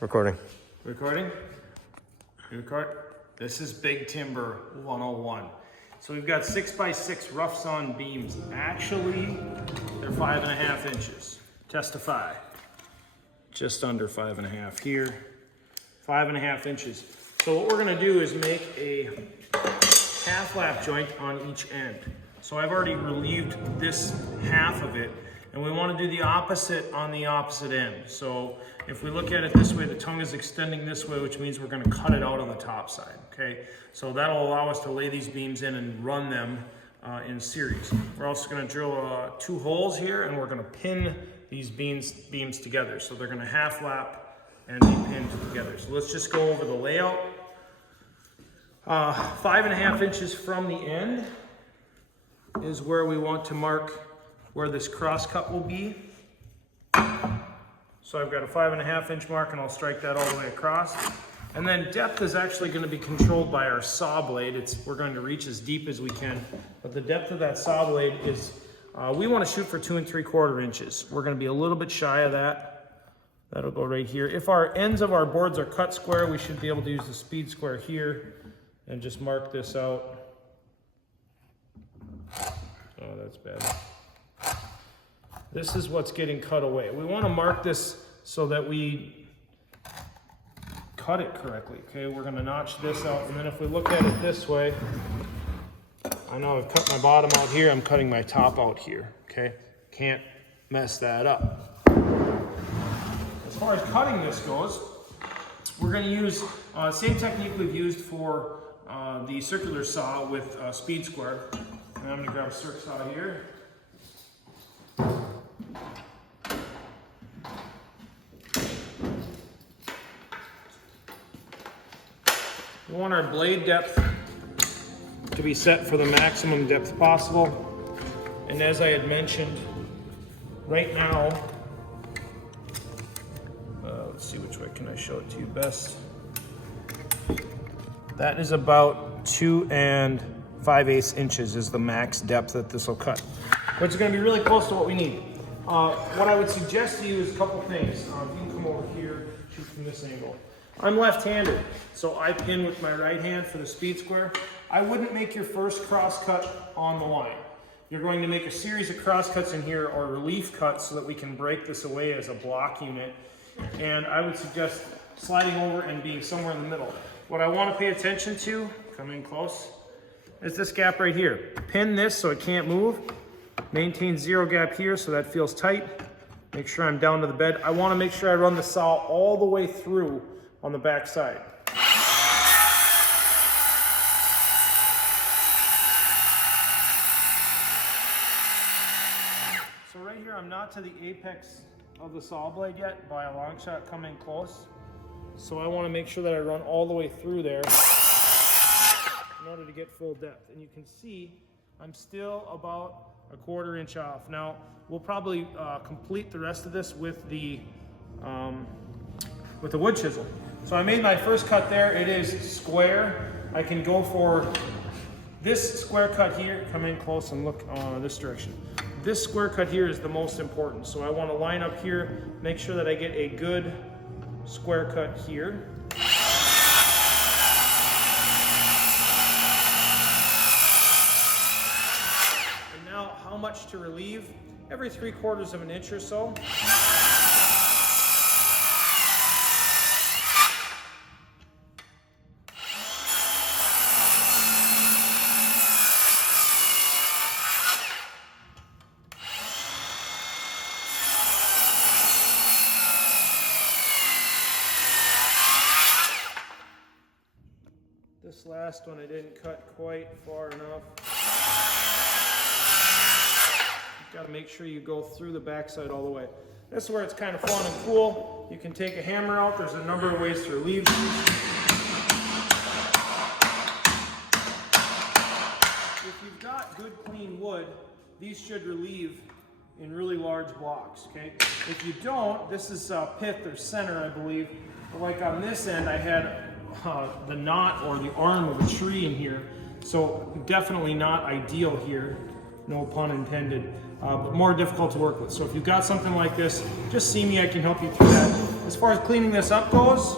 Recording. Recording? Record? This is Big Timber 101. So we've got 6x6 rough sawn beams. Actually, they're 5.5 inches. Testify. Just under 5.5 here. 5.5 inches. So what we're gonna do is make a half lap joint on each end. So I've already relieved this half of it, and we want to do the opposite on the opposite end. So if we look at it this way, the tongue is extending this way, which means we're going to cut it out on the top side, okay? So that'll allow us to lay these beams in and run them in series. We're also going to drill 2 holes here, and we're going to pin these beams together. So they're going to half lap and be pinned together. So let's just go over the layout. 5.5 inches from the end is where we want to mark where this cross cut will be. So I've got a 5.5 inch mark, and I'll strike that all the way across. And then depth is actually going to be controlled by our saw blade. We're going to reach as deep as we can, but the depth of that saw blade is, we want to shoot for 2 3/4 inches. We're going to be a little bit shy of that. That'll go right here. If our ends of our boards are cut square, we should be able to use the speed square here and just mark this out. Oh, that's bad. This is what's getting cut away. We want to mark this so that we cut it correctly, okay? We're going to notch this out, and then if we look at it this way, I know I've cut my bottom out here, I'm cutting my top out here, okay? Can't mess that up. As far as cutting this goes, we're going to use same technique we've used for the circular saw with speed square. And I'm going to grab a circ saw here. We want our blade depth to be set for the maximum depth possible. And as I had mentioned, right now, let's see which way can I show it to you best. That is about 2 5/8 inches is the max depth that this will cut, which is going to be really close to what we need. What I would suggest to you is a couple things. You can come over here, shoot from this angle. I'm left-handed, so I pin with my right hand for the speed square. I wouldn't make your first cross cut on the line. You're going to make a series of cross cuts in here, or relief cuts, so that we can break this away as a block unit. And I would suggest sliding over and being somewhere in the middle. What I want to pay attention to, come in close, is this gap right here. Pin this so it can't move. Maintain 0 gap here so that feels tight. Make sure I'm down to the bed. I want to make sure I run the saw all the way through on the back side. So right here, I'm not to the apex of the saw blade yet by a long shot coming close. So I want to make sure that I run all the way through there in order to get full depth. And you can see I'm still about 1/4 inch off. Now, we'll probably complete the rest of this with the wood chisel. So I made my first cut there. It is square. I can go for this square cut here. Come in close and look this direction. This square cut here is the most important. So I want to line up here, make sure that I get a good square cut here. And now, how much to relieve? Every 3/4 of an inch or so. This last one I didn't cut quite far enough. You've got to make sure you go through the backside all the way. This is where it's kind of fun and cool. You can take a hammer out. There's a number of ways to relieve these. If you've got good clean wood, these should relieve in really large blocks, okay? If you don't, this is pith or center, I believe. But like on this end, I had the knot or the arm of a tree in here, so definitely not ideal here, no pun intended, but more difficult to work with. So if you've got something like this, just see me, I can help you through that. as far as cleaning this up goes,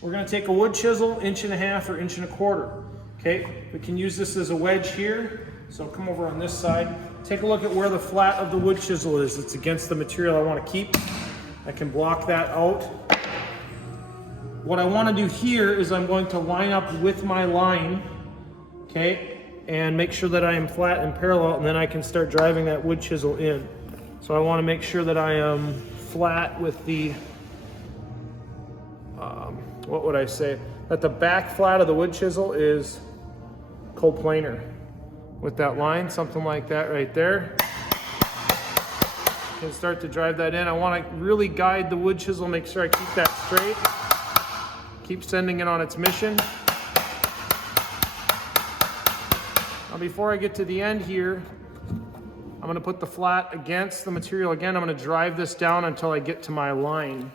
we're gonna take a wood chisel, 1.5 or 1.25 inches. Okay, we can use this as a wedge here. So come over on this side. Take a look at where the flat of the wood chisel is. It's against the material I want to keep. I can block that out. What I want to do here is I'm going to line up with my line, okay, and make sure that I am flat and parallel, and then I can start driving that wood chisel in. So I want to make sure that I am flat with the, what would I say? That the back flat of the wood chisel is coplanar with that line, something like that right there. You can start to drive that in. I want to really guide the wood chisel, make sure I keep that straight. Keep sending it on its mission. Now before I get to the end here, I'm going to put the flat against the material again. I'm going to drive this down until I get to my line.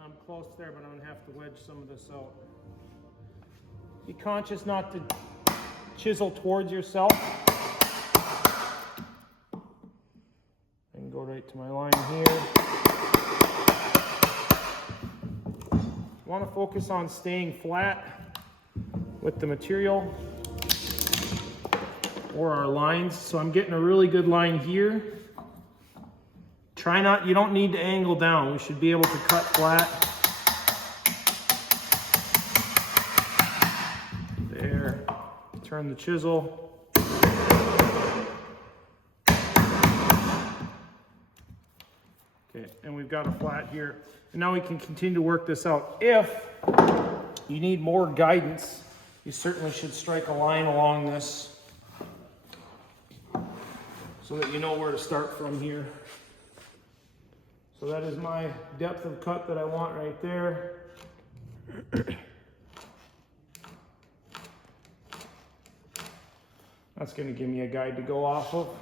I'm close there, but I'm going to have to wedge some of this out. Be conscious not to chisel towards yourself. And go right to my line here. You want to focus on staying flat with the material or our lines. So I'm getting a really good line here. Try not, you don't need to angle down. We should be able to cut flat. There. Turn the chisel. Okay, and we've got a flat here. And now we can continue to work this out. If you need more guidance, you certainly should strike a line along this so that you know where to start from here. So that is my depth of cut that I want right there. That's going to give me a guide to go off of.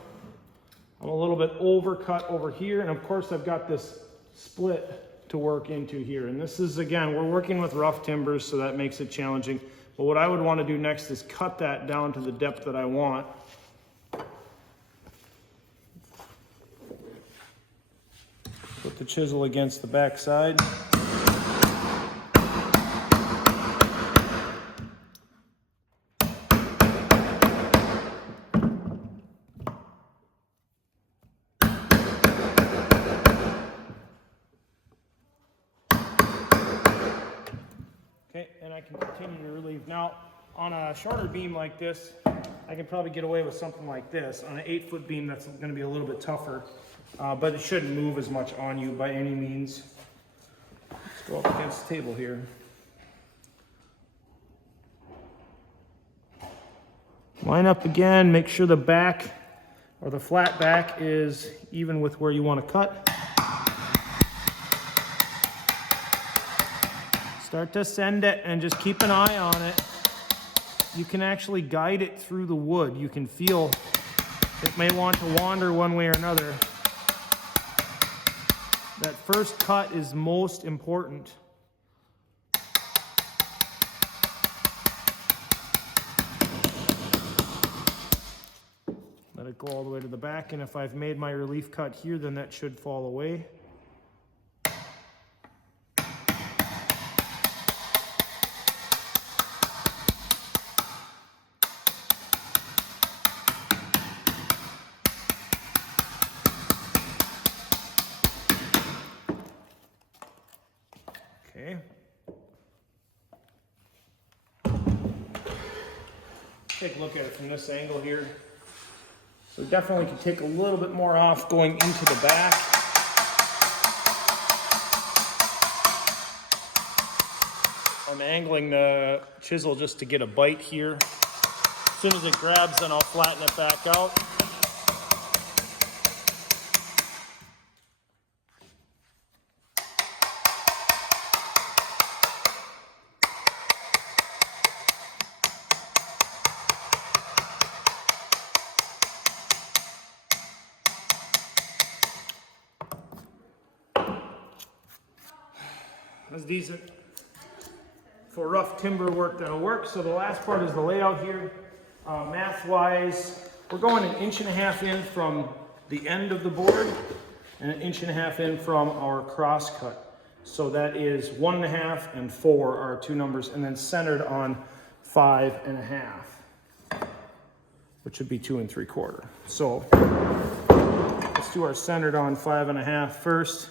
I'm a little bit overcut over here, and of course I've got this split to work into here. And this is, again, we're working with rough timbers, so that makes it challenging. But what I would want to do next is cut that down to the depth that I want. Put the chisel against the back side. Okay, and I can continue to relieve. Now, on a shorter beam like this, I can probably get away with something like this. On an 8-foot beam, that's going to be a little bit tougher, but it shouldn't move as much on you by any means. Let's go up against the table here. Line up again, make sure the back or the flat back is even with where you want to cut. Start to send it and just keep an eye on it. You can actually guide it through the wood. You can feel it may want to wander one way or another. That first cut is most important. Let it go all the way to the back, and if I've made my relief cut here, then that should fall away. Okay. Take a look at it from this angle here. So definitely can take a little bit more off going into the back. I'm angling the chisel just to get a bite here. As soon as it grabs, then I'll flatten it back out. That's decent. for rough timber work that'll work. So the last part is the layout here. Math-wise, we're going 1.5 inches in from the end of the board and 1.5 inches in from our cross cut. So that is 1.5 and 4 are our two numbers, and then centered on 5.5, which would be 2 3/4. So let's do our centered on 5.5 first.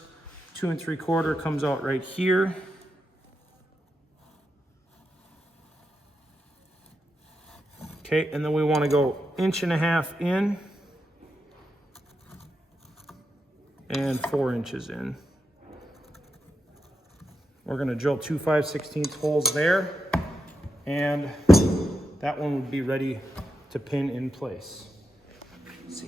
2 3/4 comes out right here. Okay, and then we want to go 1.5 inches in and 4 inches in. We're going to drill 2 5/16 holes there, and that one would be ready to pin in place. Let's see.